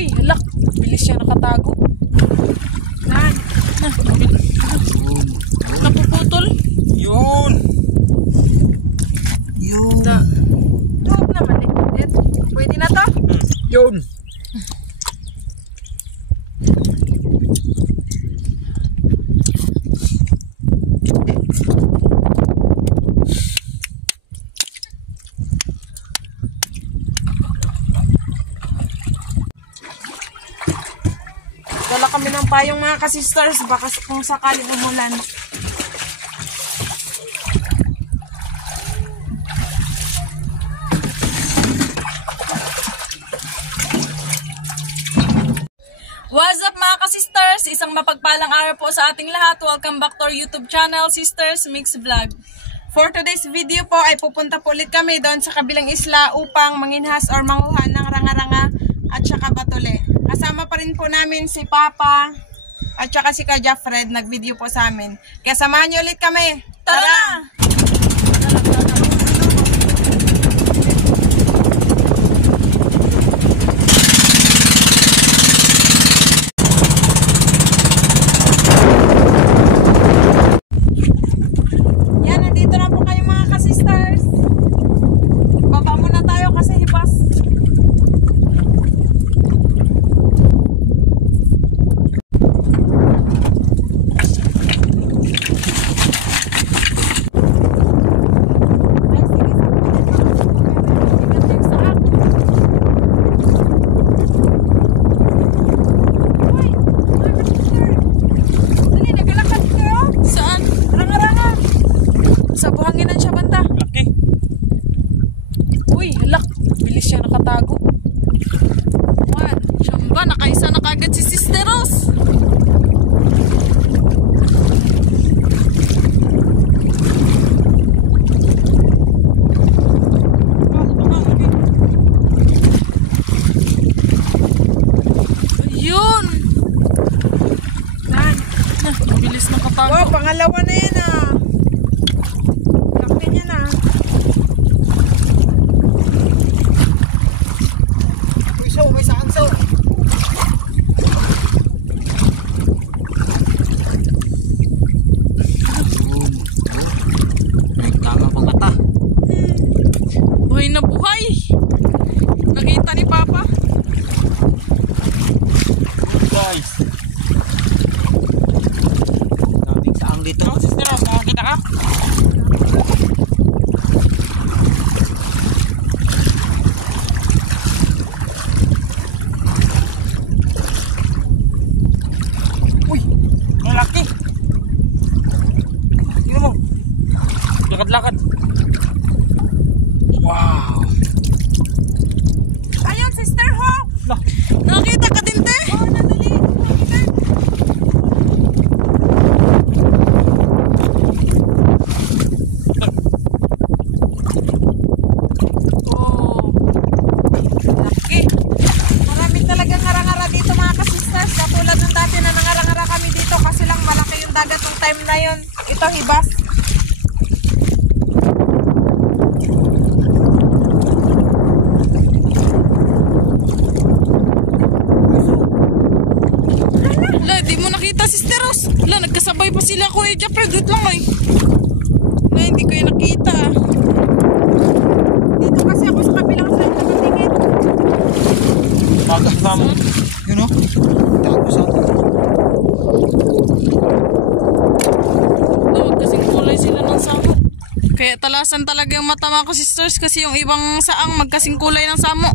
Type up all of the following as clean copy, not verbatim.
Uy, halak. Bilis siya nakatago. Saan? Napuputol. Yun. Yun. Duog naman eh. Pwede na to? Yun. Dala kami ng payong mga kasisters, baka kung sakaling umulan. What's up mga kasisters? Isang mapagpalang araw po sa ating lahat. Welcome back to our YouTube channel, Sisters Mix Vlog. For today's video po ay pupunta po ulit kami doon sa kabilang isla upang manginhas or manguha ng ranga-ranga at saka batole. Kasama pa rin po namin si Papa at saka si Kuya Fred, nag-video po sa amin. Kaya samahan niyo ulit kami. Tara! Yan, nandito na po kayo mga kasisters. Baba muna tayo kasi hibas. Sa buhanginan siya banda. Laki. Uy, halak. Bilis siya nakatago. What? Siyamba, nakaisa na kagad si Sister Rose. Ayun. Saan? Bilis nakatago. Wow, pangalawa na yan ah. May sanso. May tama pang mata. Buhay na buhay. Nakita ni Papa. Guys. Daming saang dito. No, sister, nakakita ka? Laki. Tingnan mo. Lakad-lakad. Wow. Ayun, Sister Hawk. Nakita ka din, te? Oo, nadali. Oh. Laki. Marami talagang ngara-ngara dito mga kasisters. Katulad ng dati na nangara-ngara kami dito kasi lang malaki yung dagat ng time na yun. Ito, hibas. Wala, di mo nakita, Sister Rose. Wala, nagkasabay pa sila, Kuya Fred. Wait lang, ay. Wala, hindi ko yung nakita. Dito kasi ako sa kabilang side na patingin. Magas mo. You know? Tago sa atin. Kasing kulay sila ng samo. Kaya talasan talaga yung mata mga sisters kasi yung ibang saang magkasing kulay ng samo.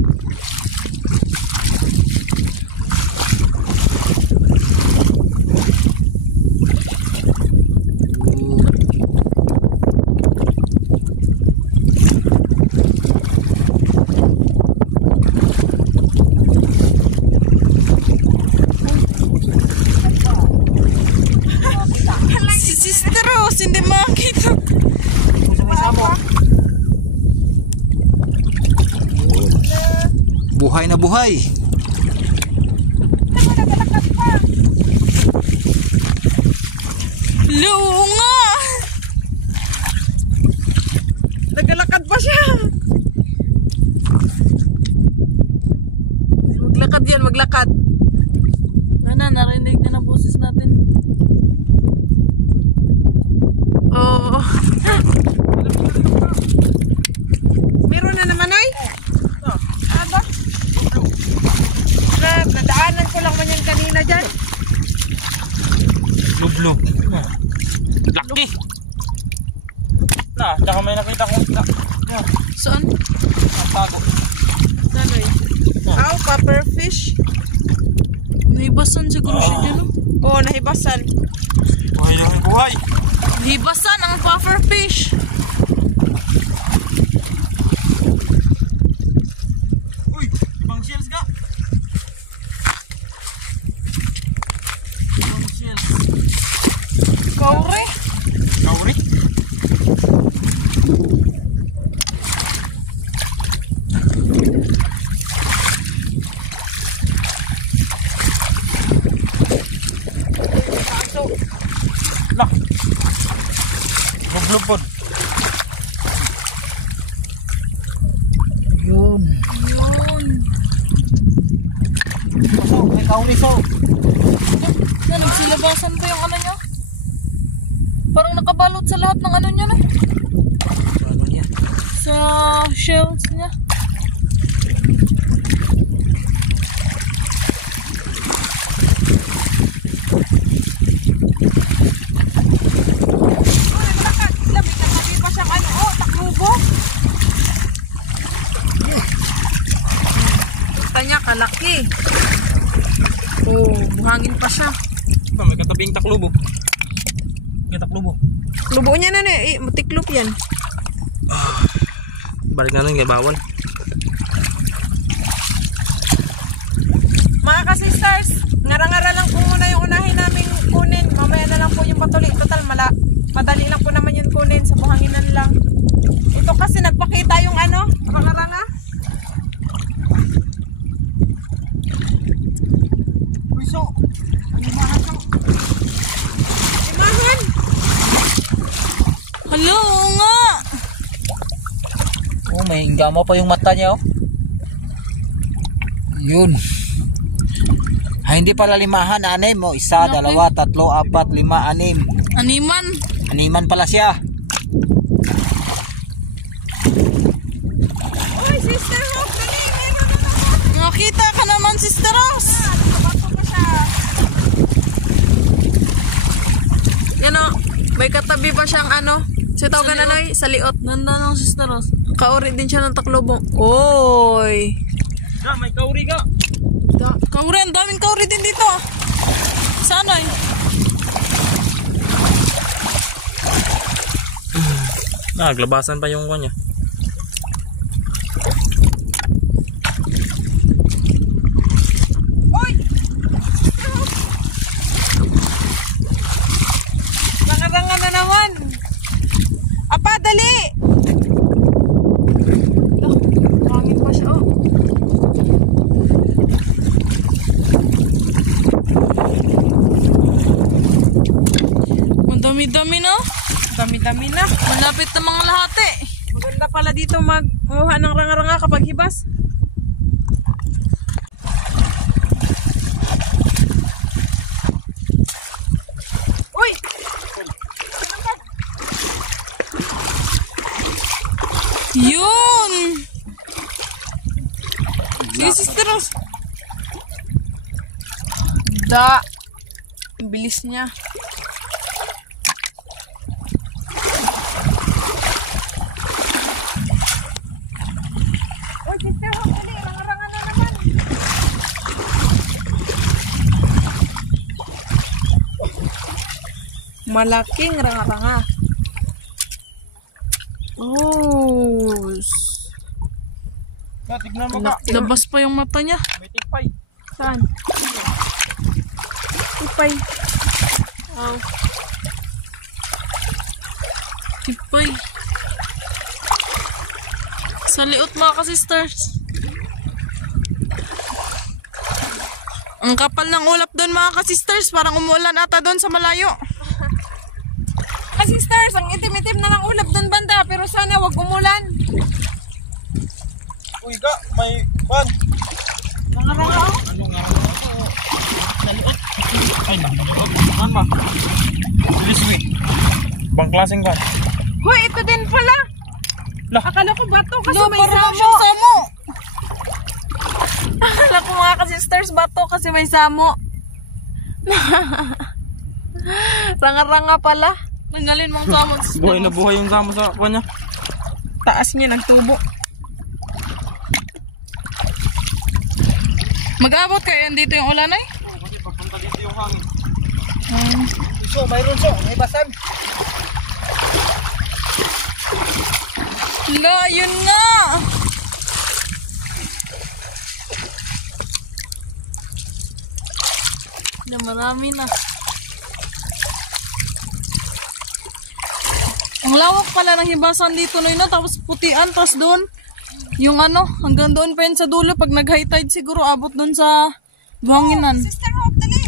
Si Sister Rose hindi makita. Buhay na buhay. Lunga! Nagalakad pa siya. Maglakad yan, maglakad. Narinig na ng boses natin. Oo. Meron na naman ay? Aba? Nadaanan ko lang man yan kanina dyan. Lublob. Laki. Tsaka may nakita ko. Saan? Ang tago. Sanoy? Pufferfish. Nahibasan siguro siya dyan, no? Oo, nahibasan. Buhay lang yung buhay. Nahibasan ang pufferfish. Uy, ibang shells ka. Ibang shells. Kauri. Kauri. Lah. Lublob. Yun. So, may kauri so. Nagsilabasan pa yung ano niya. Parang nakabalot sa lahat ng ano niya, no? Ano niya? Sa shells niya. Niya kalaki. Oh, buhangin pa siya. May katabing taklubo. May taklubo. Lubo niya na matiklop yan. Balik na nun, bawal. Mga ka-sisters, ngara-ngara lang po muna yung unahin namin kunin. Mamaya na lang po yung patuloy. Total, madali lang po naman yung kunin. Sa buhanginan lang. Ito kasi nagpakita yung ano, ranga-ranga. So, Imahan! Hello, nga! oh, may hinggama pa yung mata niya, oh. Yun. Hindi pala limahan, anim, oh. Isa, Okay. dalawa, tatlo, apat, lima, anim. Animan. Animan pala siya. Uy, Sister Rose, dali! Nakita ka naman, Sister Rose! Nakabato pa siya. Yan o, may katabi pa siyang ano. Siya tawagan na noy, sa liot. Nanda ng Sister Rose. Kauri din siya ng taklobong. Oy! May kauri ka. Kauri, ang daming kauri din dito. Sana eh. Naglabasan pa yung kanya. Oy! Ranga-ranga na naman. Apa, dali! Hangin pa siya, oh. Ang dami-dami na. Dami-dami na. Malapit na mga lahati. Maganda pala dito magmuha ng ranga-ranga kapag hibas. Uy! Yun! Sige, Sister Rose. Ang bilis niya. Uy, Sister Rose, dali. Ranga-ranga na naman. Malaking ranga-ranga. Oh. Tignan mo ka. Labas pa yung mata niya. May tikpay. Saan? Tipay. Oh. Tipay. Sa liot mga ka-sisters. Ang kapal ng ulap doon mga ka-sisters. Parang umuulan ata doon sa malayo. Ka-sisters, ang itim-itim na ng ulap doon banda. Pero sana wag umulan. Uy ka, may ban. Ranga-ranga. Ano Ay, naman ma. Bilis mo eh. Bang klaseng ka. Hoy, ito din pala. Lah. Akala ko bato kasi Lah, may parang samo. siyang samo. Akala ko mga ka-sisters bato kasi may samo. Ranga-ranga pala. Tanggalin mong samo. Buhay na buhay yung samo sa kanya. Taas niya nagtubo. Mag-abot kayo dito yung ulan ay? Kasi pagpunta dito yung hangin. So, mayroon so. May basan. La, yun nga! Na marami na. Ang lawak pala ng hibasan dito no, tapos putian, tapos doon yung ano, hanggang doon pa yun sa dulo. Pag nag-high tide siguro, abot doon sa buhanginan. Sister Hope, dali!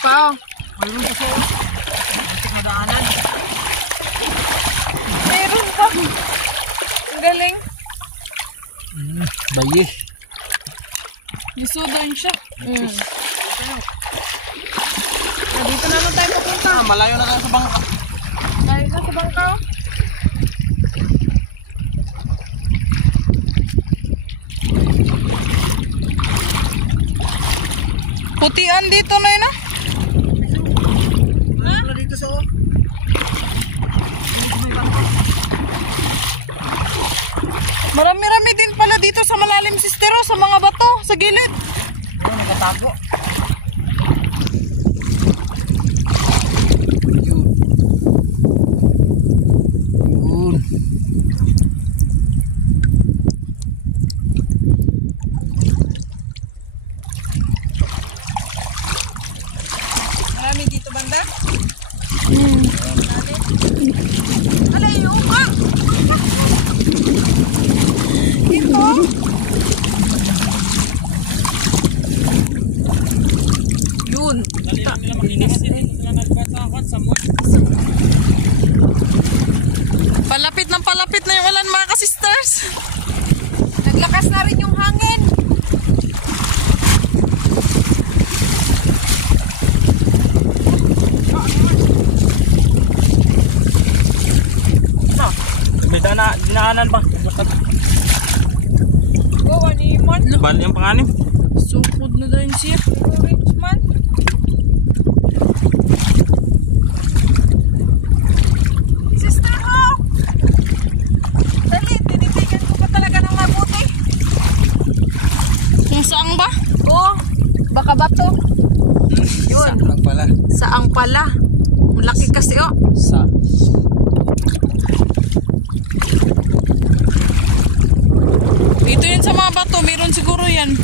Pao. Mayroon kasi. Muntik na daanan. Meron pa. Ang galing. Bayi. Lisudan siya. Dito naman tayo papunta. Malayo na tayo sa bangka. Tayo na sa bangka. Putian dito na yun ah. Wala dito sa o. Marami-rami din pala dito sa malalim, sistero, sa mga bato, sa gilid. Ano, nagkatago. Yun. Marami dito banda? Alay, yung pa! Dito? Yun. Dali lang nila makinis. Dito sila nagpasakot sa mo. Palapit na yung ulan mga ka-sisters. Naglakas na rin yung hangin. May dinaanan pa. Oh, animan. Bali ang panganib. Sukod na din siya. Rich man. Sister mo! Dali, tinitigan ko pa talaga ng mabuti. Kung saan ba? Oh, baka bato. Yun. Sa lang pala. Saang pala. Laki kasi oh. Sa. Dito yun sa mga bato, meron siguro yan.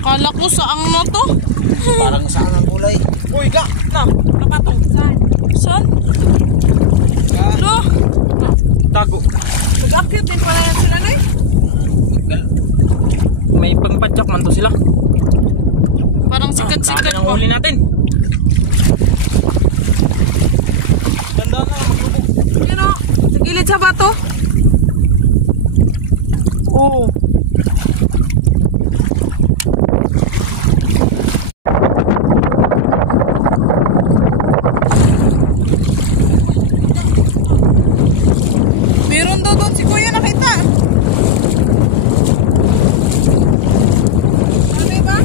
Kala ko saang na to. Parang saan ang kulay. Uy, ga! Na! Napatong. Saan? Saan? Lo? Tago. Mag-akit din pala yan sila na eh. May pangpadyak man to sila. Parang sikat-sikat ang pa. huli natin. Ganda na, maglubog. Yun o, sa gilid sa bato. Oo. Meron daw doon si Kuya nakita. Ano ba?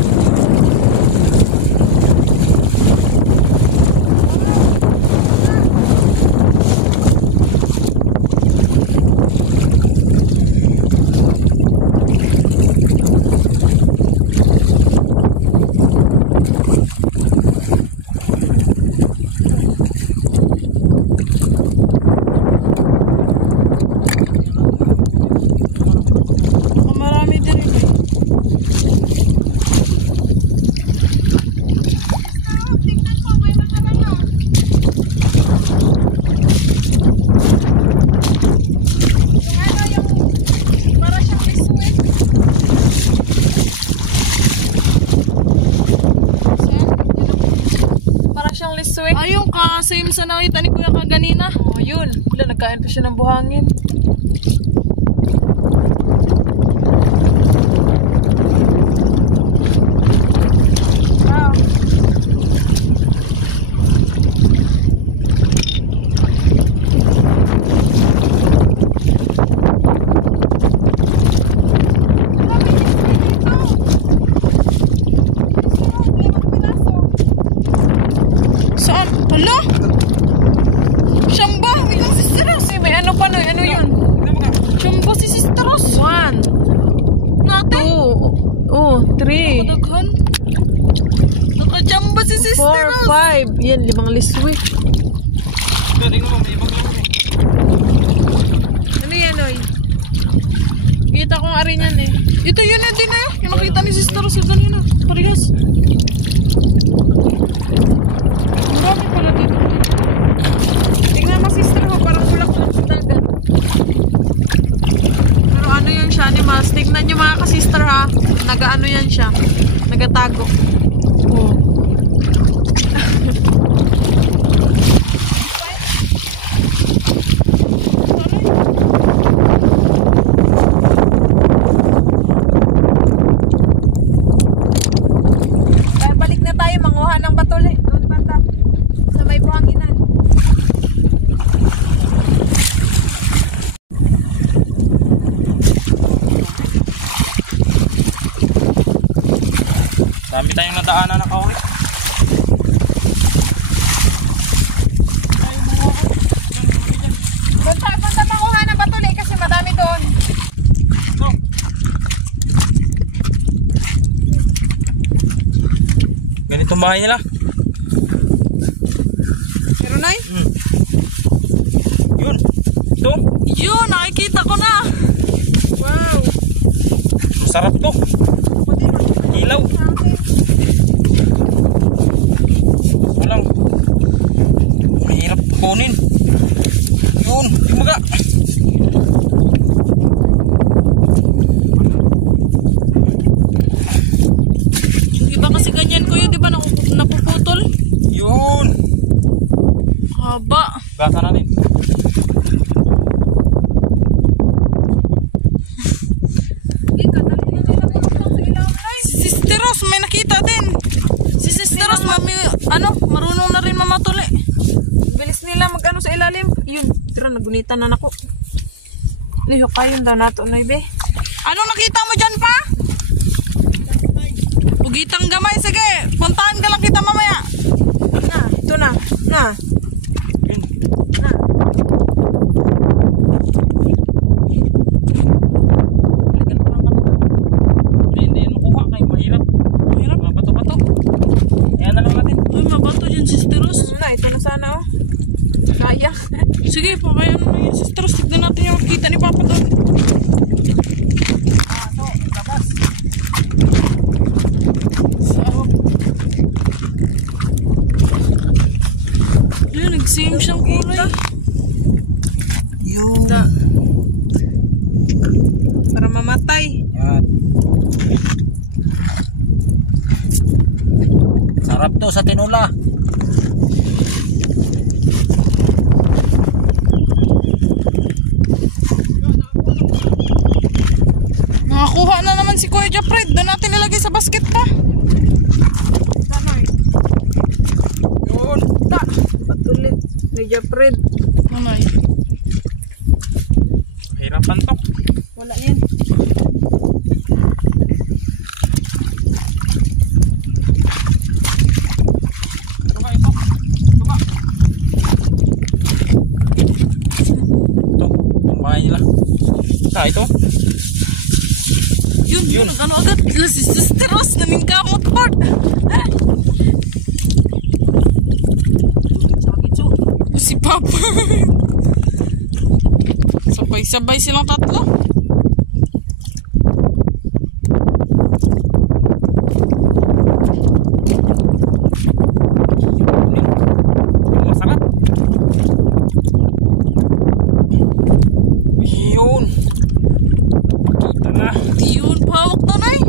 same sa nakita ni Kuya kaganina. Oh, yun. Wala, nagkain pa siya ng buhangin. Wow. Saan? Hala? Siyamba, ilang sisteros. May ano pa no? Ano yun? Siyamba si sisteros. 1, Nate? 2, 3, Daghan. Nakajamba si 4, sisteros. 5. Yan, 5 liswi. Tingnan mo, may ibang lang eh. Ano yan, oy? Kita kong ari niyan eh. Ito yun na din eh. Yung nakita ni sisteros yung kanina. Parehas. Ang dami pala dito. Tingnan mo, sister ko, parang kulak-kulak sa dagat. Pero ano yan siya, animals? Tingnan nyo mga ka-sister ha. Nag-ano yan siya. Nagatago. Oh. Kaya balik na tayo, manguha ng batuli. Doon banda. Sa may buhanginan. Dami tayong nadaanan na kauli. Doon tayo punta manguha ng batuli kasi madami doon. No. Ganitong bahay nila. Pero nay, Yun. Ito. Yun, nakikita ko na. wow. Masarap to. Ilaw. Walang. Mahirap kunin. Yun. Imaga. Iba kasi ganyan ko yun, di ba? Napuputol. Yun. Haba. Gasa na din. Si Sisteros, may nakita din. Si Sisteros, marunong na rin mamatuli. Bilis nila mag-ano sa ilalim. Yun, tira, nagunitan na nako. Lihok kayo daw nato na ibe. Ano nakita mo dyan pa? Ugitang gamay, sige. Puntahan ka lang kita mamaya. Na, ito na. Na. Yun. Na. Hindi makuha kay mahirap. Mahirap. Mga bato-bato. Ayan na lang natin. Uy, mabato dyan, Sisteros. Na, ito na sana oh. Kaya. Sige, pakaya na yun, Sisteros. Tignan natin yung kita ni Papa doon. Yun, nag-same siyang kulay. Yun. Da. Para mamatay. Yan. Sarap to sa tinula. Nakakuha na naman si Kuya Japred. Doon natin nilagay sa basket pa. Yun. Da. Patulit. Medyo Fred. Mamay. Hirapan to. Wala yan. Ito ba ito? Ito ba? Ito. Itong bahay nila. Ito. Yun. Ano agad? Si Sisteros. Namingkamot part. Si Papa. Sabay-sabay silang tatlo. Masarap. Yun. Kita na. Yun, pawak na na eh.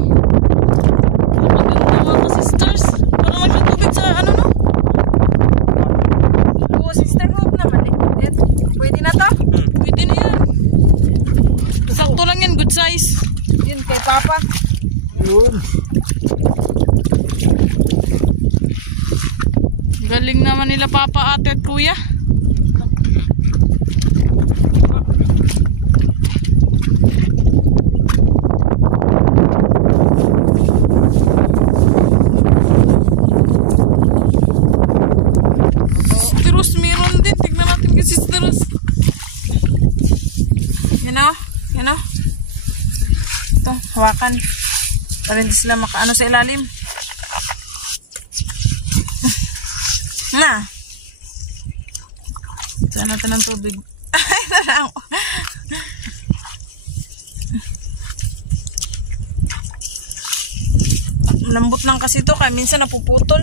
Maganda mga sisters. Parang nagtutubig sa ano no? Papa. Yun. Galing naman nila Papa, Ate at Kuya. Sisteros, meron din. Tignan natin kay Sisteros. Yan o. Yan o. Ito, hawakan. Para hindi sila makaano sa ilalim. Na. Saan natin ng tubig? Ay, narang. Lambot lang kasi ito, kaya minsan napuputol.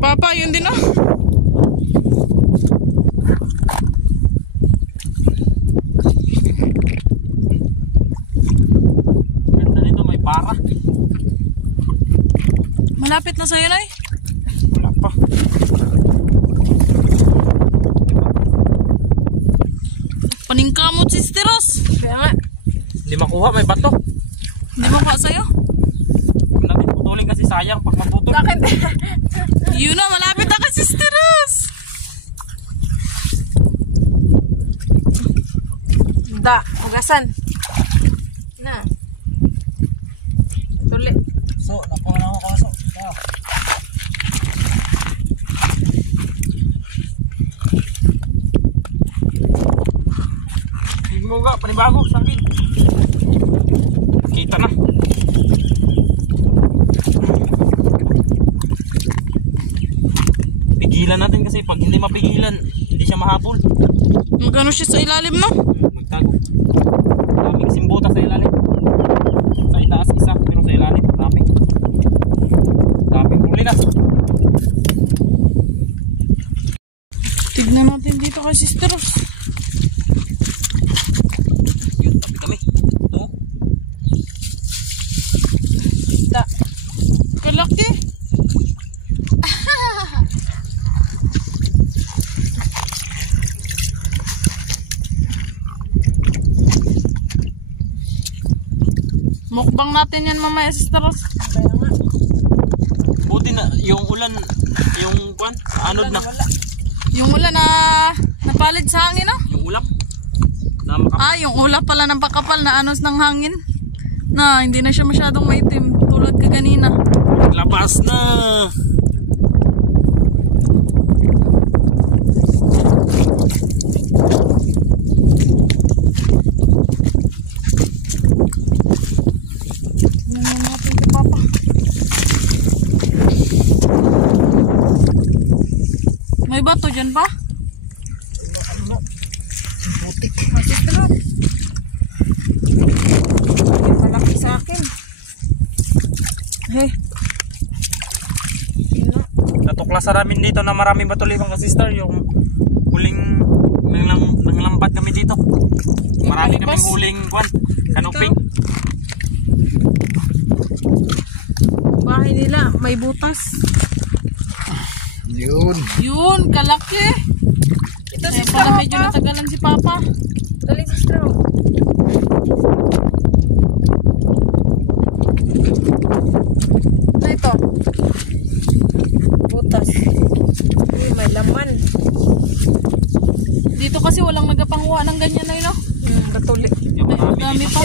Papa, yun din oh. Ganda nito, may para. Malapit na sa'yo, Nay. Wala pa. Paningkamot, Sisteros. Kaya nga. Hindi makuha, may bato. Hindi mo ka sa'yo. Huwag natin putulin kasi sayang pag maputol. Bakit? Yun na, malapit na kay Sisteros. Da, hugasan. Na. Tuli. So, nakuha na ako kaso. Ah. Hindi mo ga, panibago sa akin. Kita na. Pigilan natin kasi pag hindi mapigilan, hindi siya mahabol. Magano siya sa ilalim, no? Magtago. Daming simbuta sa ilalim. Sa itaas isa, pero sa ilalim, dami. Daming huli na. Tignan natin dito kay Sisteros. Yun, tabi kami. Ito. Da. Kalaki. Mukbang natin yan mamaya, Sisteros. Kaya nga. Buti na, yung ulan, yung kwan, sa anod na. Wala. Yung ulan na napalid sa hangin, no? Yung ulap. Na maka- Ah, yung ulap pala ng pakapal na anos ng hangin. Na, hindi na siya masyadong maitim. Tulad ka ganina. Labas na. Tignan natin kay Papa. May bato dyan pa? Masistro. Ay, malaki sa akin. Hey. Sino? Natuklasan namin dito na maraming batulibang ka sister. Yung huling nanglambat kami dito. Marami Yung kaming palibas. huling kwan, kanuping. Bahay nila, may butas. Yun. Yun, kalaki. Ito Kaya si pala medyo natagalan si Papa. Tuloy si Stro. Ano ito? Butas. Uy, may laman. Dito kasi walang nagkapanguha ng ganyan na yun, no? Batuli. Yung May marami dami dito. pa.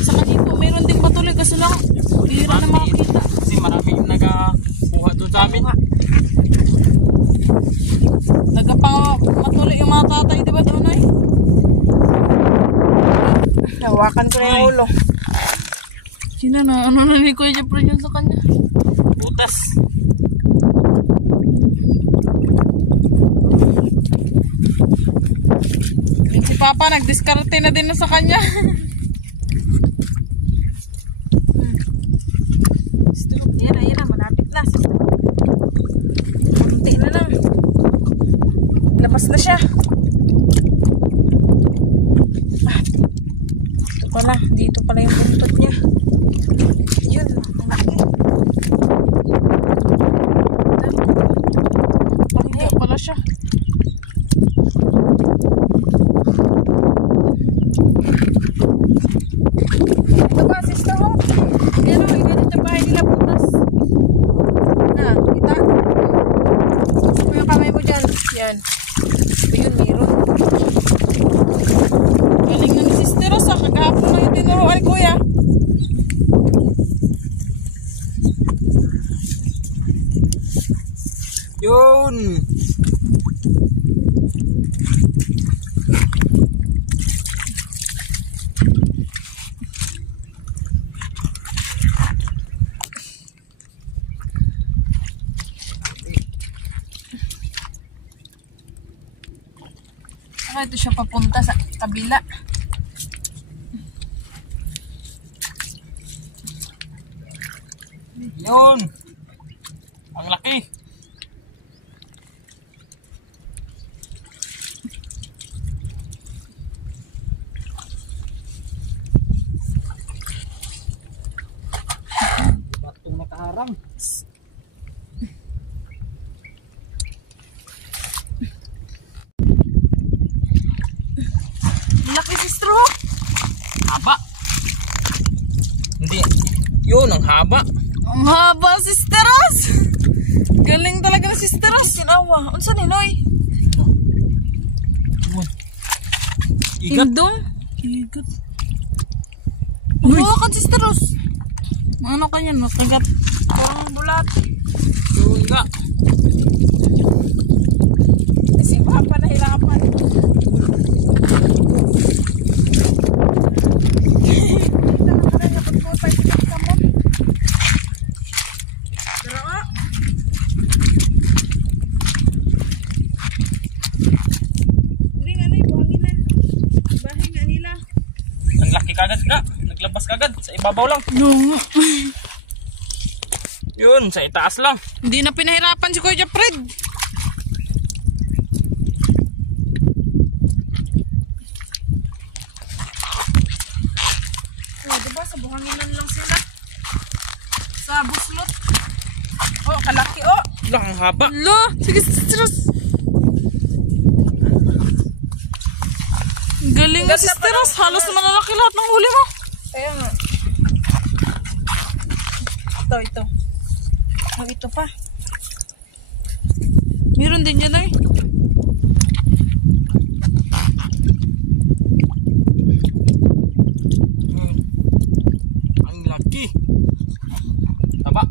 Sa kanito, mayroon din patuloy kasi lang. Bihira na makakita. Kasi maraming nagakuha doon sa amin. Nagkapamatuloy yung mga tatay, di ba doon ay? Hawakan ko na yung ulo. Sina na, ano na ni Kuya Jeffrey yun sa kanya? Butas. Yung si Papa, nagdiskarte na din na sa kanya. Ayan na, ayan na. Malapit na. Kunti na lang. Labas na siya. Ah, ito pala. Dito pala yung buntot niya. Yun. Malaki. Pahiga pala siya. Yun. Saka ito siya papunta sa kabila. Yun. Ang laki. Batong nakaharang. Laki si straw. Haba. Hindi. Yun, ang haba. Ang haba, sisteros! Galing talaga ng sisteros. Sinawa. Unsa ni Noy? Igat. Indong? Igat. Hawakan, sisteros. Ano kanya? Makagat. Parang bulat. Yun nga. Si Papa nahirapan. Ang laki kagad ka. Naglabas kagad. Sa ibabaw lang. No. Yun, sa itaas lang. Hindi na pinahirapan si Kuya Fred. Oh, diba sa buhanginan lang sila? Sa buslot. Oh, kalaki oh. Lang, ang haba. Lo, sige, sisteros. Galing nga sisteros. Halos naman nalaki lahat ng huli mo. Kaya nga. Ito. Oh, ito pa. Meron din dyan ay. Ang laki. Taba.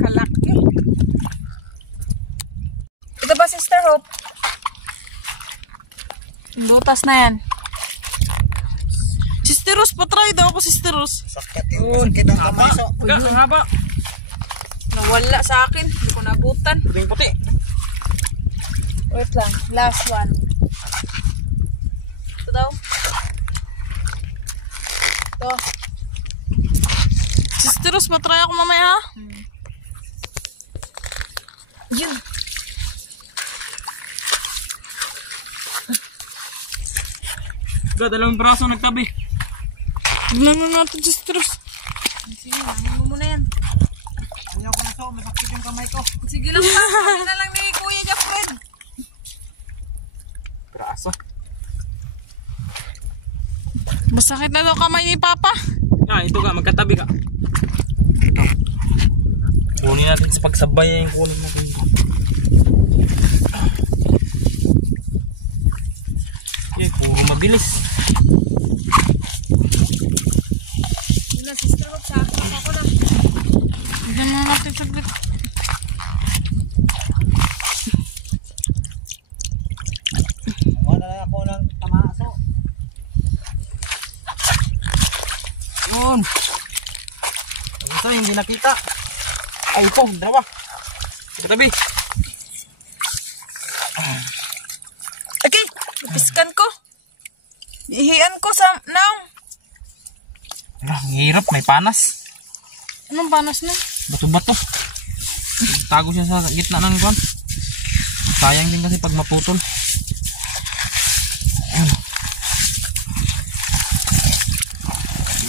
Kalaki. Ito ba, Sister Hope? Butas na yan. Sister Rose, patry daw ako, Sister Rose. Sakit yung sakit ang kamay so. Ang haba. Nawala sa akin. Hindi ko nabutan. Puting puti. Wait lang. Last one. Ito daw. Ito. Sister Rose, patry ako mamaya ha? Yun. Ga, dalawang braso nagtabi. Tignan na natin, Sister Rose. Sige, nahin mo muna yan. Ayaw ko na so, masakit yung kamay ko. Sige lang pa. Sabi na lang ni Kuya niya, Fred. Braso. Masakit na daw kamay ni Papa. Ah, ito ka, magkatabi ka. Kunin natin sa pagsabay yung kunin natin. Okay, puro mabilis. Yun na, Sister Hope, sa akin ako lang. Tignan mo natin saglit. Wala na ako ng tamaso. Yun. Ang isa, hindi nakita. Ay, ito, dalawa. Katabi. Okay, ipiskan ko. Ihian ko sa naong. Ang hirap, may panas. Anong panas na? Bato-bato. Tago siya sa gitna ng kwan. Sayang din kasi pag maputol.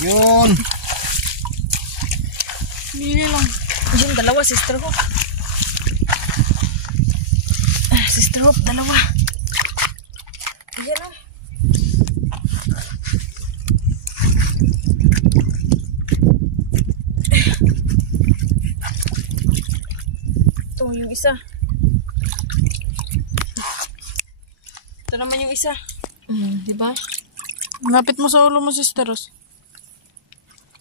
Yun. Hindi lang. Yung dalawa, Sister Hope. Sister Hope, dalawa. Ayan o. Ito yung isa. Ito naman yung isa. Diba? Lapit mo sa ulo mo, sisteros.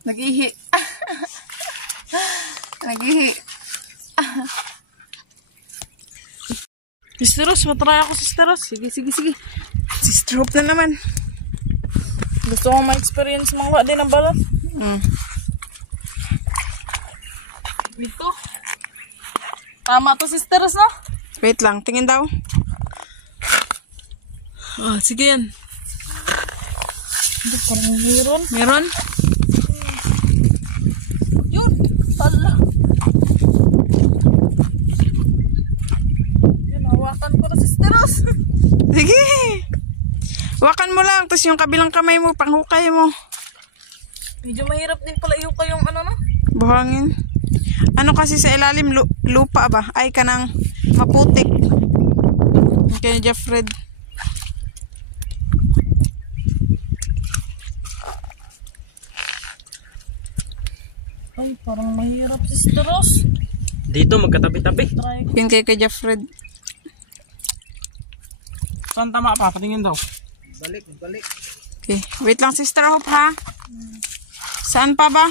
Nag-ihi. Nag-ihi. Sisteros, matry ako, sisteros. Sige. Sister Hope na naman. Gusto ko ma-experience mga din ng balot. Ito. Tama to, sisters, no? Wait lang, tingin daw. Sige yan. Ito, parang meron. Meron? Yun. Tala. Yun, hawakan ko na, sisters. Sige. Hawakan mo lang, tapos yung kabilang kamay mo, panghukay mo. Medyo mahirap din pala ihukay yung ano, no? Buhangin. Ano kasi sa ilalim, lupa ba? Ay, kanang maputik. Okay, Jeffred. Ay, parang mahirap, sisters. Dito, magkatabi-tabi. Try ko. Yun kay Jeffred. Saan tama pa? Patingin daw. Balik. Okay, wait lang, Sister Hope, ha? Saan pa ba?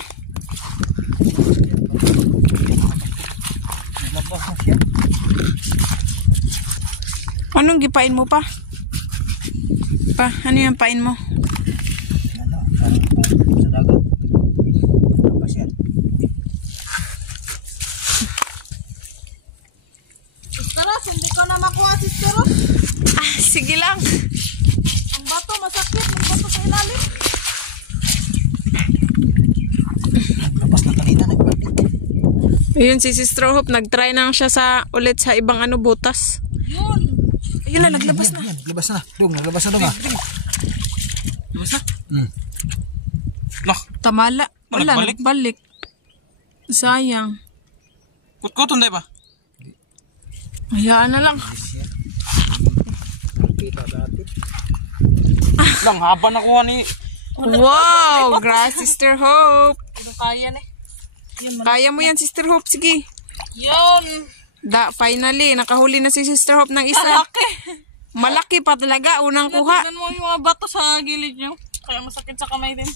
Naglabas na siya. Anong gipain mo pa? Ano yung pain mo? Ano, sa dagat. Labas yan. Sisters, hindi ko na makuha, sisters. Sige lang. Ang bato, masakit. Ang bato sa ilalim. Labas na kanina, nagbalik. Ayun, si Sister Hope, nag-try na siya ulit sa ibang butas. Yun. Ayun na, naglabas na. Yan, naglabas na. Naglabas na dong. Labas na. Lah, Tamala. Wala, Nagbalik? nagbalik. Sayang. kutkuton tayo ba? Hayaan na lang. Kita dati. Lang, haba nakuha ni... Wow! Grass, Sister Hope. Ito kaya na. Kaya mo yan, Sister Hope. Sige. Yun. Finally, nakahuli na si Sister Hope ng isa. Malaki. Malaki pa talaga. Unang kuha. Tignan mo yung mga bato sa gilid nyo. Kaya masakit sa kamay din.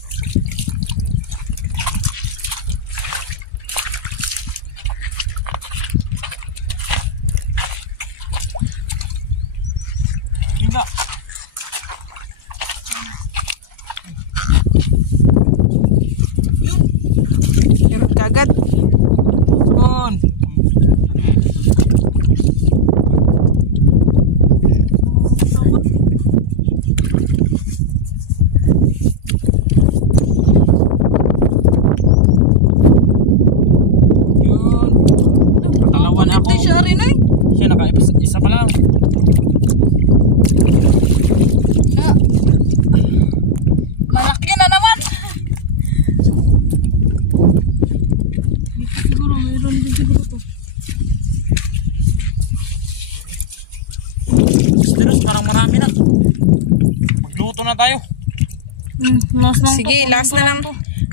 Hindi. Meron kagad. Yun. Yun. Dalawa na ako. Hindi siya rin eh. Siya naka-isa pa lang. Na. Malaki na naman. Siguro mayroon din siguro to. Pero parang marami na. Magluto na tayo. Sige, last na lang.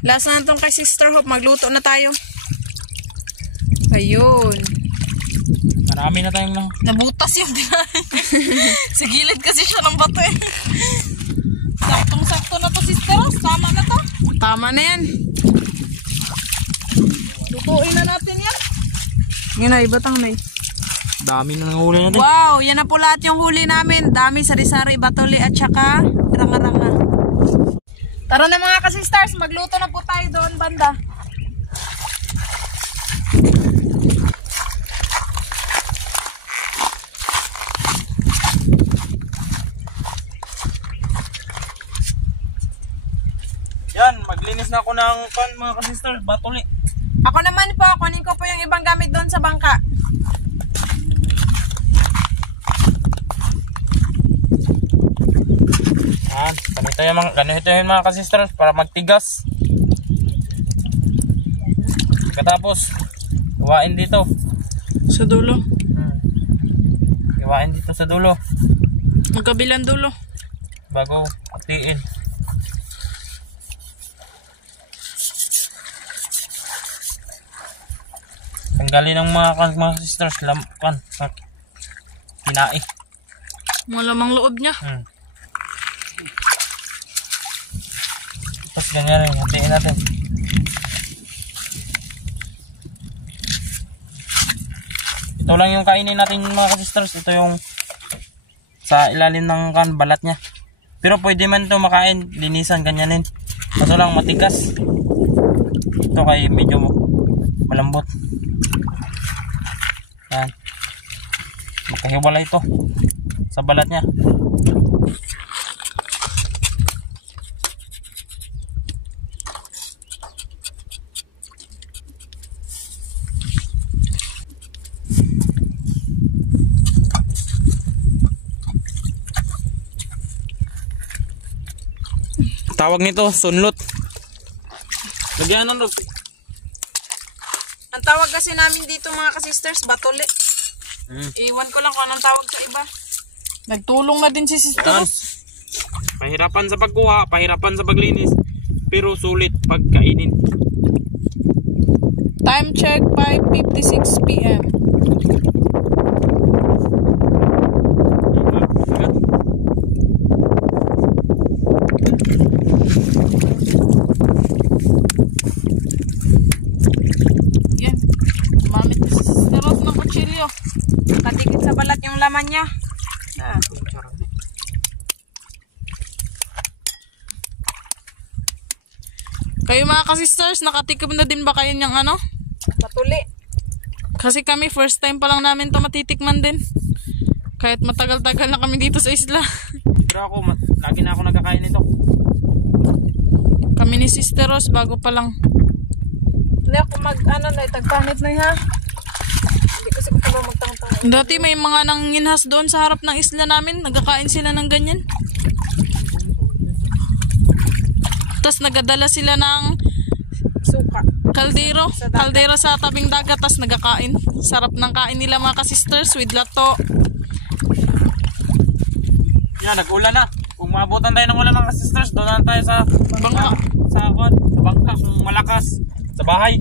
Last na itong kay Sister Hope. Magluto na tayo. Ayun. Marami na tayong lang. Nabutas yung dinahin. Sa gilid kasi siya ng bato eh. Saktong-sakto na to, sister. Sama na to. Tama na yan. Lutuin na natin yan. Yan na, ibatang na. Dami na nanghuli natin. Wow, yan na po lahat yung huli namin. Dami, sari-sari, batoli at saka ranga-ranga. Tara na mga kasisters, magluto na po tayo doon banda. Yan, maglinis na ako ng pan mga kasisters. Batuli. Ako naman po, kunin ko po yung ibang gamit doon sa bangka. Yan, ganito yung mga kasisters para magtigas. Katapos, gawain dito. Sa dulo. Gawain dito sa dulo. Magkabilang dulo. Bago hatiin. Tanggalin ng mga sisters lampan sa kinae. Malamang loob niya. Tapos ganyan rin, hatiin natin. Ito lang yung kainin natin mga ka-sisters. Ito yung sa ilalim ng balat niya. Pero pwede man ito makain, linisan, ganyanin. Kaso lang matigas. Ito kay medyo malambot. Yan. Makahiwala ito sa balat niya. Tawag nito, sunlot. Lagyan ng Ang tawag kasi namin dito mga ka-sisters, batuli. Iwan ko lang kung anong tawag sa iba. Nagtulong na din si Sister Rose. Pahirapan sa pagkuha, pahirapan sa paglinis, pero sulit pagkainin. Time check 5:56 PM. Yan. Mamit si Sister Rose ng kutsilyo. Katikit sa balat yung laman niya. Kayo mga ka-sisters, nakatikim na din ba kayo niyang ano? Patuli. Kasi kami first time pa lang namin to matitikman din. Kahit matagal-tagal na kami dito sa isla. Pero ako, lagi na ako nagkakain nito. Kami ni Sister Rose bago pa lang. Hindi ako tagpanit na ha. Hindi kasi ko ba magtangtang. Dati may mga nanginhas doon sa harap ng isla namin. Nagkakain sila ng ganyan. Tapos nagadala sila ng Suka. kaldero sa tabing dagat. Tapos nagkakain. Sarap ng kain nila mga ka-sisters with lato. Yan, nag-ulan na. Kung maabutan tayo ng ulan mga ka-sisters, doon na tayo sa Bangka. Sa bangka, kung malakas. Sa bahay.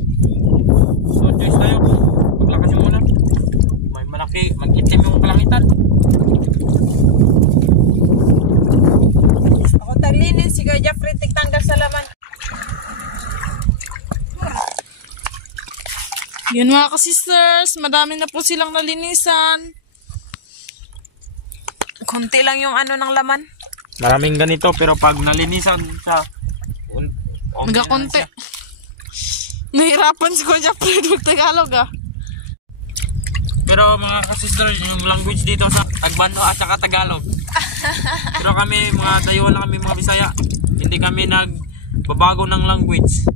So, choice tayo. Maglakas yung ulan. May malaki, mag-itim yung kalangitan. Ako taglinin, si Kuya Jeffrey tanggal sa laman. Yun mga ka-sisters, madami na po silang nalinisan. Kunti lang yung ng laman. Maraming ganito, pero pag nalinisan siya, Nagakonti. Nahirapan si Kuya Jeffrey mag-Tagalog Pero mga ka-sisters, yung language dito sa Tagbano at saka Tagalog. Pero kami, mga Dayo lang kami, mga Bisaya. Hindi kami nagbabago ng language.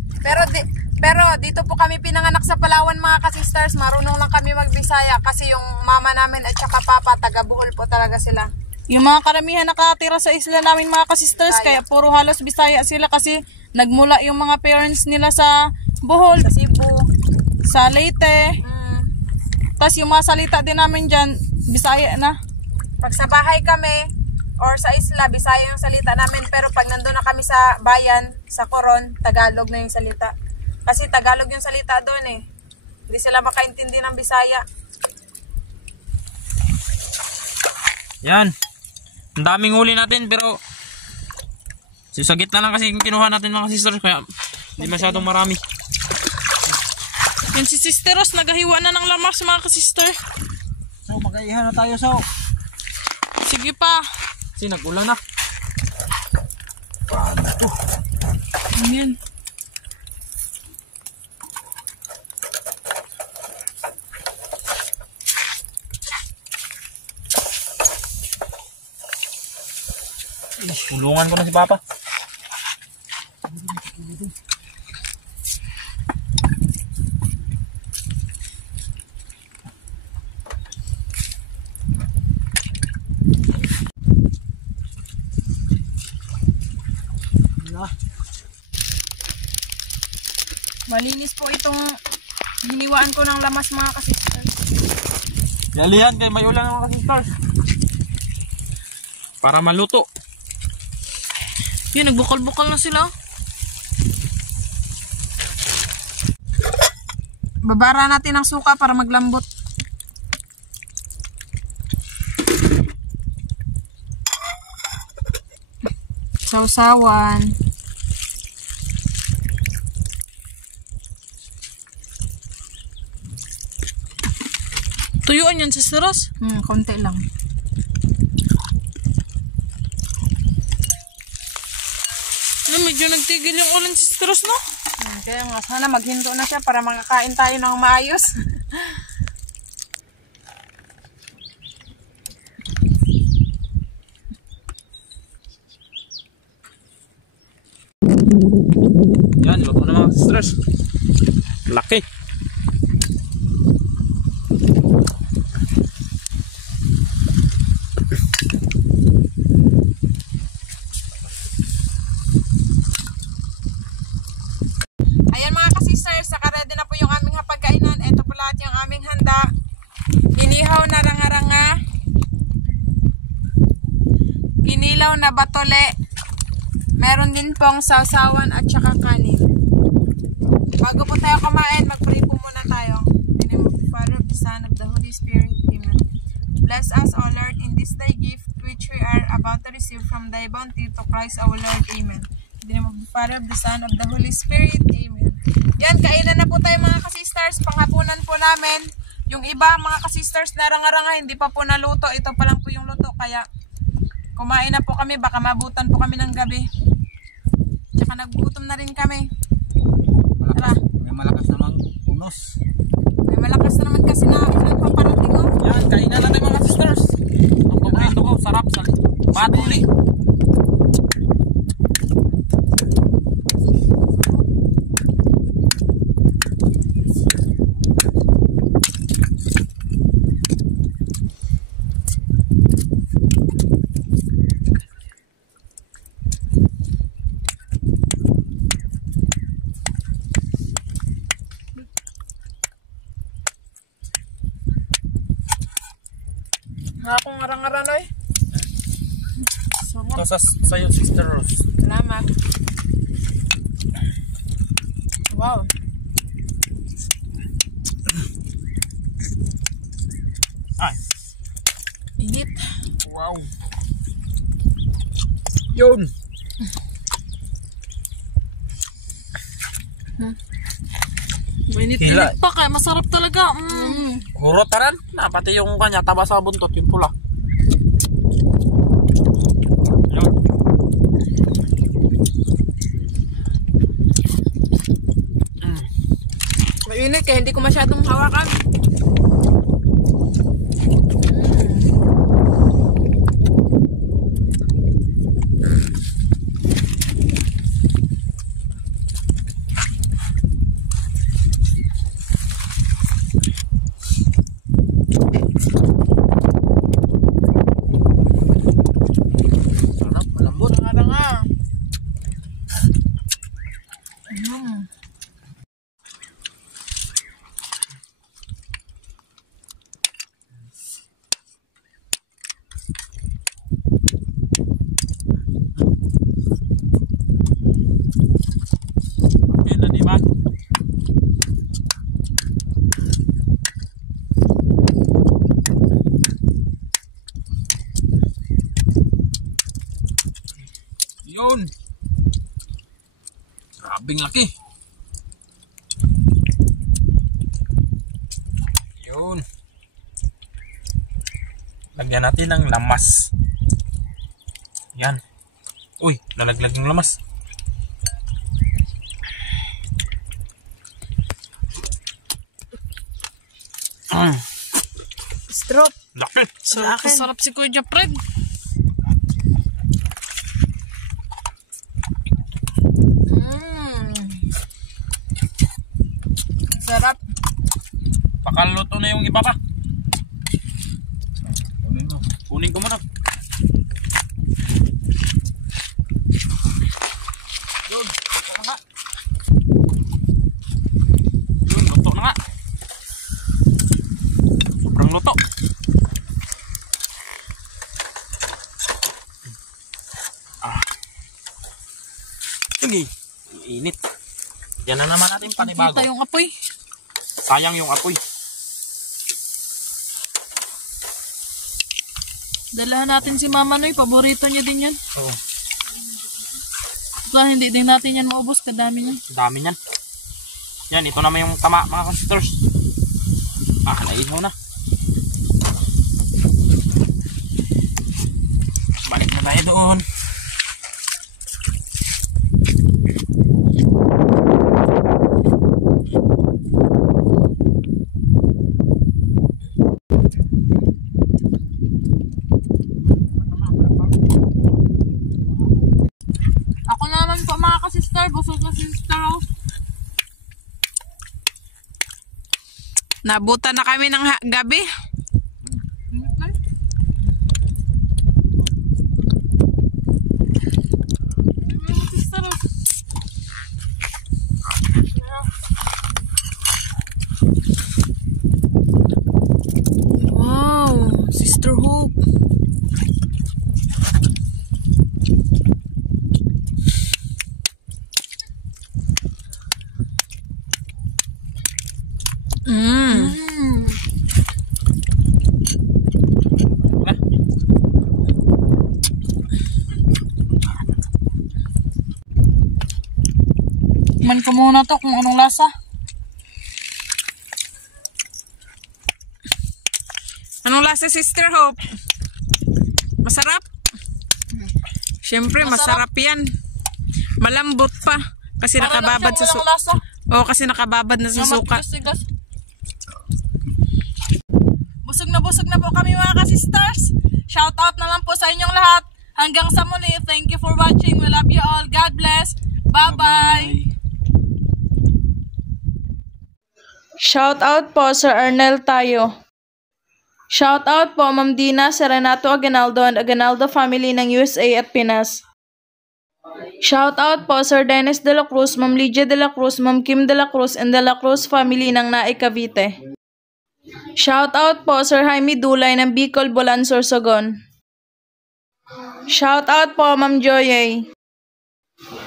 Pero dito po kami pinanganak sa Palawan mga ka-sisters. Marunong lang kami mag-Bisaya kasi yung mama namin at saka papa taga Bohol po talaga sila. Yung mga karamihan nakatira sa isla namin mga ka-sisters, kaya puro halos Bisaya sila kasi nagmula yung mga parents nila sa Bohol, Sa Cebu. sa Leyte. Tapos yung mga salita din namin dyan, Bisaya na. Pag sa bahay kami or sa isla, Bisaya yung salita namin. Pero pag nandun na kami sa bayan, sa Coron, Tagalog na yung salita. Kasi Tagalog yung salita doon eh. Hindi sila makaintindi ng Bisaya. Yan. Ang daming huli natin, pero sa gitna lang kasi kinuha natin mga sisters, kaya hindi masyadong marami. Yan si Sister Rose, nagahiwa na ng lamas mga ka-sister. So, magkaihan na tayo, so. Sige pa. Kasi nag-ulan na. Ayan. Tulungan ko na si Papa. Malinis po itong hiniwaan ko ng lamas mga ka-sisters. Dalihan kay may ulan mga sisters. Para maluto. Yun, nagbukal-bukal na sila. Babara natin ang suka para maglambot. Sausawan. Tuyuan yan, sisters. Konti lang. Medyo nagtigil yung ulan, sisters, no? Kaya nga, sana maghinto na siya para makakain tayo ng maayos. Yan, luto na mga sisters. Laki. Ayan mga ka-sisters, naka-ready na po yung aming hapagkainan. Ito po lahat yung aming handa. Inihaw na ranga-ranga. Kinilaw na batole. Meron din pong sausawan at saka kanin. Bago po tayo kumain, mag-pray po muna tayo. In the name of the Father, of the Son, of the Holy Spirit. Amen. Bless us, O Lord, in this thy gift which we are about to receive from thy bounty to Christ our Lord. Amen. In the name of the Father, of the Son, of the Holy Spirit. Amen. Yan, kainan na po tayo mga ka-sisters. Panghapunan po namin. Yung iba mga ka-sisters na ranga-ranga, hindi pa po naluto. Ito pa lang po yung luto. Kaya kumain na po kami. Baka mabutan po kami ng gabi. Tsaka nagugutom na rin kami. Tara. May malakas namang unos. May malakas na naman kasi na ulan pang parating. Oh. Yan, kainan natin mga sisters. Ang paborito ko, sarap sa patuli. Akong ngarang-ngarang eh. Ito sa'yo, Sister Rose. Salamat. Wow. Ay. Init. Wow. Yun. Mainit-init Hila. pa kaya masarap talaga. Hurotaran. Na, pati yung kanya, taba sa buntot, yung pula. Yun. Mainit kaya hindi ko masyadong hawakan. Sarap, malambot. Nga. Yun na, di ba? Yun. Grabing laki. Yun. Lagyan natin ng lamas. Yan. Uy, nalaglag yung lamas. Strop. Laki. Sarap si Kuya Fred. Sarap. Pakaluto na yung iba pa. Kunin ko muna. Yun, luto na nga. Yun, luto na nga. Sobrang luto. Yun init. Yan na naman natin panibago. Kita yung apoy. Sayang yung apoy. Dalahan natin si Mama Noy. Paborito niya din yan. Oo. Kaya hindi din natin yan maubos. Kadami niyan. Dami niyan. Yan, ito naman yung tama mga sisters. Naihaw na. doon. Ako naman po mga ka-sister, busog na sister. Oh. Nabutan na kami ng gabi. Sister, oh. Wow, Sister Hope. Man ko muna to kung anong lasa. Anong lasa, Sister Hope? Masarap? Siyempre, masarap yan. Malambot pa. Kasi Para lang nakababad sa siyang walang lasa. Oo, kasi nakababad na sa suka. Matigas-tigas. Busog na po kami mga ka-sisters. Shoutout na lang po sa inyong lahat. Hanggang sa muli. Thank you for watching. We love you all. God bless. Bye-bye. Shoutout po Sir Arnel Tayo. Shoutout po Ma'am Dina, Sir Renato Aguinaldo and Aguinaldo family ng USA at Pinas. Shoutout po Sir Dennis De La Cruz, Ma'am Lydia De La Cruz, Ma'am Kim De La Cruz and De La Cruz family ng Nae Cavite. Shoutout po Sir Jaime Dulay ng Bicol, Bulan, Sorsogon. Shoutout po Ma'am Joye.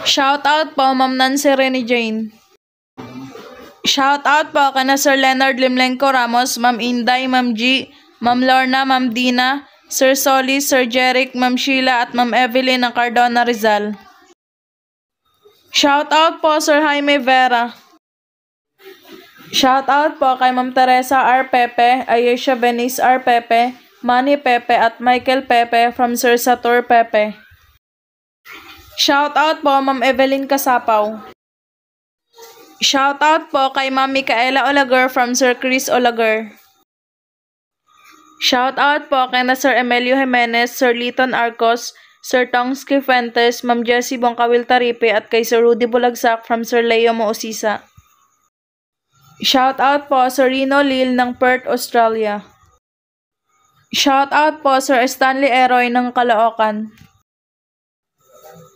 Shoutout po Ma'am Nancy Rene Jane. Shoutout po kana Sir Leonard Limlenco Ramos, Ma'am Inday, Ma'am G, Ma'am Lorna, Ma'am Dina, Sir Solis, Sir Jeric, Ma'am Sheila at Ma'am Evelyn ng Cardona, Rizal. Shoutout po Sir Jaime Vera. Shoutout po kay Ma'am Teresa R. Pepe, Ayesha Venice R. Pepe, Manny Pepe at Michael Pepe from Sir Satur Pepe. Shoutout po Ma'am Evelyn Kasapaw. Shoutout po kay Ma'am Micaela Olager from Sir Chris Olager. Shoutout po kay na Sir Emilio Jimenez, Sir Liton Arcos, Sir Tongski Fuentes, Ma'am Jessie Bongkawil Taripe at kay Sir Rudy Bulagsak from Sir Leo Moosisa. Shoutout po Sir Rino Lil ng Perth, Australia. Shoutout po Sir Stanley Eroy ng Caloocan.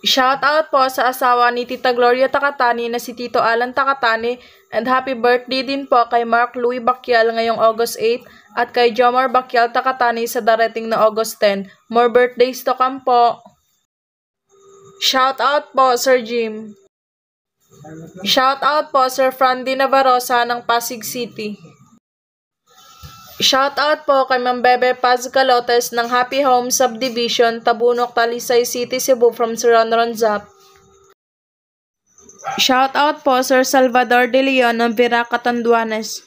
Shoutout po sa asawa ni Tita Gloria Takatani na si Tito Alan Takatani and happy birthday din po kay Mark Louis Bakyal ngayong August 8 at kay Jomar Bakyal Takatani sa darating na August 10. More birthdays to come po. Shoutout po Sir Jim. Shoutout po Sir Frandy Navarrosa ng Pasig City. Shoutout po kay Ma'am Bebe Paz Galotes ng Happy Home Subdivision, Tabunok, Talisay City, Cebu from Sir Ron Zap. Shoutout po Sir Salvador De Leon ng Vira, Catanduanes.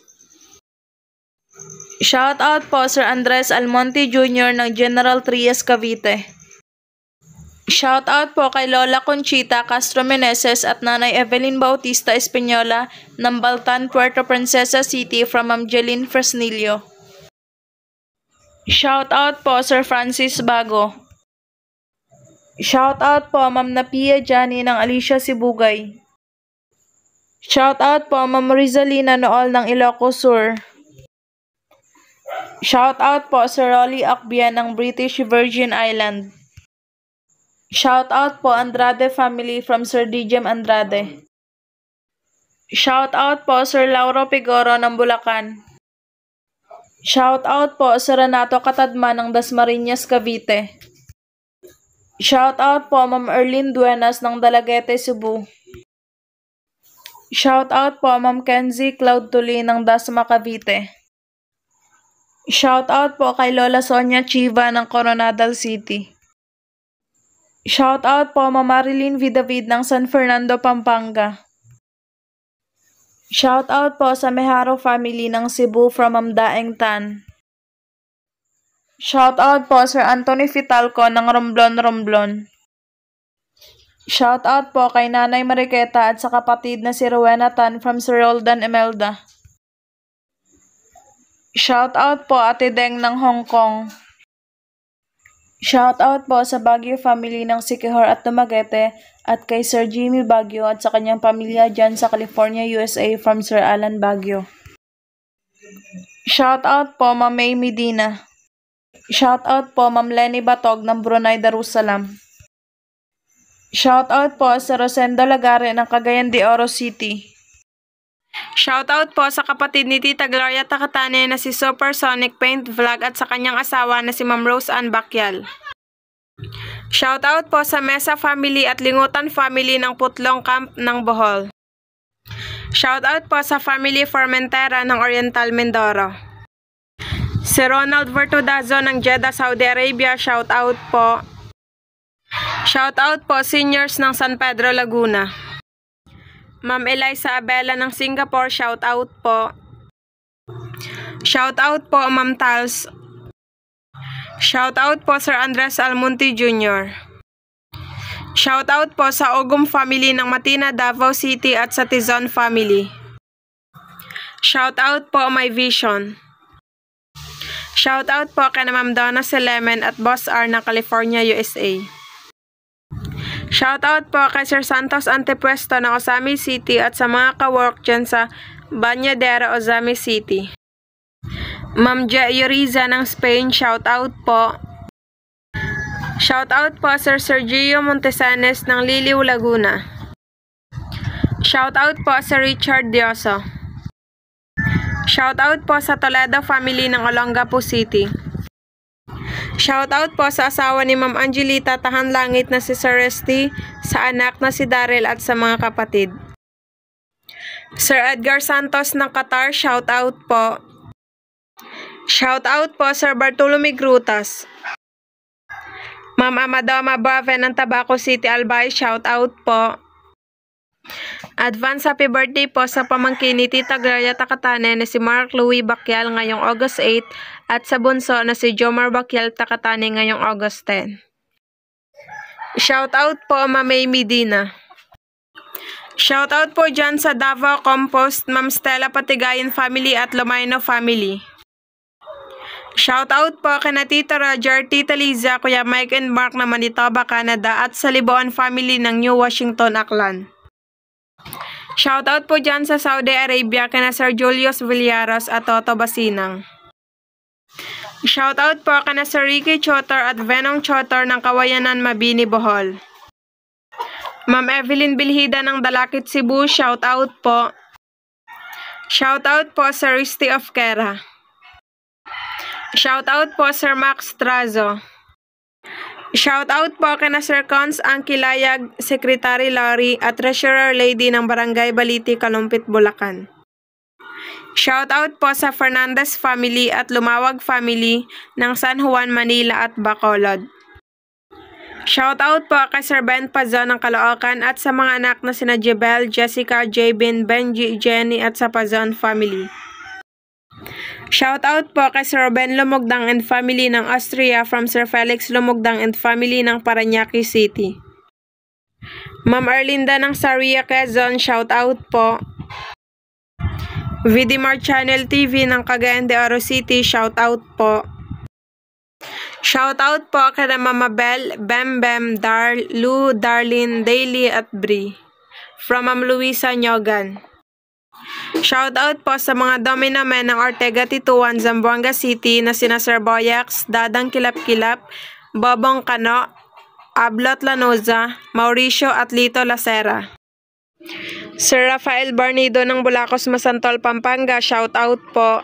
Shoutout po Sir Andres Almonte Jr. ng General Trias, Cavite. Shoutout po kay Lola Conchita Castro Meneses at Nanay Evelyn Bautista Espinola ng Baltan, Puerto Princesa City from Ma'am Jeline Fresnillo. Shoutout po Sir Francis Bago. Shoutout po Ma'am Napia Jani ng Alicia Sibugay. Shoutout po Ma'am Rizalina Nool ng Ilocos Sur. Shoutout po Sir Rolly Akbia ng British Virgin Island. Shoutout po Andrade family from Sir Dijem Andrade. Shoutout po Sir Lauro Pigoro ng Bulacan. Shoutout po Sir Renato Katadma ng Dasmariñas, Cavite. Shoutout po Ma'am Erlyn Duenas ng Dalaguete, Cebu. Shoutout po Ma'am Kenzie Cloud Tuli ng Dasma, Cavite. Shoutout po kay Lola Sonia Chiva ng Coronadal City. Shoutout po Ma'am Marilyn Vidavid ng San Fernando, Pampanga. Shoutout po sa Meharo family ng Cebu from Ma'am Daeng Tan. Shoutout po Sir Anthony Fitalco ng Romblon. Shoutout po kay Nanay Mariqueta at sa kapatid na si Rowena Tan from Sir Roldan Emelda. Shoutout po Ate Deng ng Hong Kong. Shoutout po sa Baguio family ng Siquijor at Dumaguete at kay Sir Jimmy Baguio at sa kanyang pamilya dyan sa California, USA from Sir Alan Baguio. Shoutout po Ma'am May Medina. Shoutout po Ma'am Lenny Batog ng Brunei Darussalam. Shoutout po sa Rosendo Lagare ng Cagayan de Oro City. Shoutout po sa kapatid ni Tita Gloria Takatane na si Supersonic Paint Vlog at sa kanyang asawa na si Ma'am Rose Ann Bakyal. Shoutout po sa Mesa family at Lingutan family ng Putlong Camp ng Bohol. Shoutout po sa family Formentera ng Oriental Mindoro. Si Ronald Vertudazo ng Jeddah, Saudi Arabia, shoutout po. Shoutout po seniors ng San Pedro, Laguna. Ma'am Eliza Abela ng Singapore, shoutout po. Shoutout po Ma'am Tals. Shoutout po Sir Andres Almonte Jr. Shoutout po sa Ogum family ng Matina, Davao City at sa Tizon family. Shoutout po My Vision. Shoutout po kay Ma'am Donna Selemen at Boss R ng California, USA. Shoutout po kay Sir Santos Antepuesto ng Osami City at sa mga ka-work dyan sa Bañadera, Osami City. Ma'am Ja Yuriza ng Spain, shoutout po. Shoutout po Sir Sergio Montesanes ng Liliw, Laguna. Shoutout po sa Richard Dioso. Shoutout po sa Toledo family ng Olongapo City. Shoutout po sa asawa ni Ma'am Angelita Tahan Langit na si Sir Resty, sa anak na si Daryl at sa mga kapatid. Sir Edgar Santos ng Qatar, shoutout po. Shoutout po Sir Bartolome Grutas. Ma'am Amadoma Brave ng Tabaco City, Albay, shoutout po. Advance happy birthday po sa pamangkin ni Tita Gloria Takatane na si Mark Louis Bakyal ngayong August 8 at sa bunso na si Jomar Bakyal Takatane ngayong August 10. Shoutout po Ma'am May Medina. Shoutout po dyan sa Davao Compost, Ma'am Stella Patigayan family at Lomaino family. Shoutout po kay na Tita Roger, Tita Liza, Kuya Mike and Mark na Manitoba, Canada at sa Liboan family ng New Washington, Aklan. Shoutout po dyan sa Saudi Arabia kay na Sir Julius Villaros at Toto Basinang. Shoutout po kay na Sir Ricky Chotor at Venong Chotor ng Kawayanan, Mabini, Bohol. Ma'am Evelyn Bilhida ng Dalakit, Cebu, shoutout po. Shoutout po Sir Risty of Kera. Shoutout po Sir Max Trazo. Shoutout po kay na Sir Cons Angkilayag, Secretary Larry at Treasurer Lady ng Barangay Baliti, Kalumpit, Bulacan. Shoutout po sa Fernandez family at Lumawag family ng San Juan, Manila at Bacolod. Shoutout po kay Sir Ben Pazon ng Caloocan at sa mga anak na sina Jebel, Jessica, Jabin, Benji, Jenny at sa Pazon family. Shoutout po kay Sir Ruben Lumugdang and family ng Austria from Sir Felix Lumugdang and family ng Parañaque City. Ma'am Erlinda ng Saria, Quezon, shoutout po. VDMart Channel TV ng Cagayan de Oro City, shoutout po. Shoutout po kay Mama Bell, Bem Bem, Lu, Darlene, Daily at Bri from Ma'am Luisa Nyogan. Shoutout po sa mga dominamen ng Ortega Tituan, Zamboanga City na sina Sir Boyax, Dadang Kilap-Kilap, Bobong Cano, Ablot Lanoza, Mauricio at Lito Lacera. Sir Rafael Barnido ng Bulacos, Masantol, Pampanga, shoutout po.